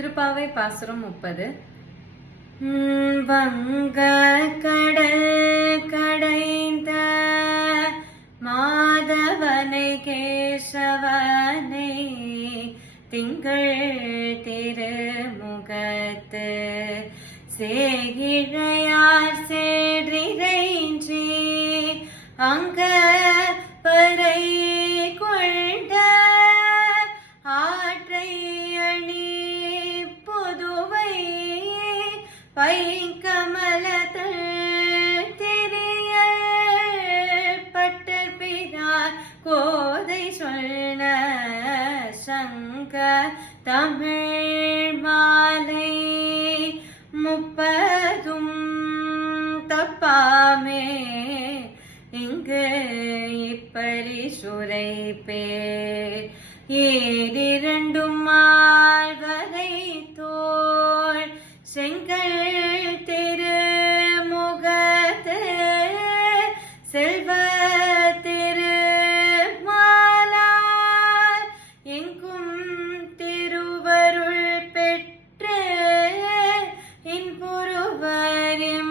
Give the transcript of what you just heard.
திருப்பாவை பாசுரம் 30. வங்க கடல் கடைந்த மாதவனை கேசவனை திங்கள் திருமுகத்து சேகிழையார் சேற்றிரைஞ்சி அங்க பறை கொண்ட ஆற்றை அணி பொதுவை பைங்கமலத்தள் திரிய பட்டர் பிரார் கோதை சொன்ன சங்க தமிழ் மாலை முப்பதும் தப்பாமே இங்கு இப்பரிசுரைப்பே ஏறிரண்டும் மால்வரை தோள் செங்கல் திருமுகத்து செல்வ திருமாலார் எங்கும் திருவருள் பெற்று இன்புருவரும்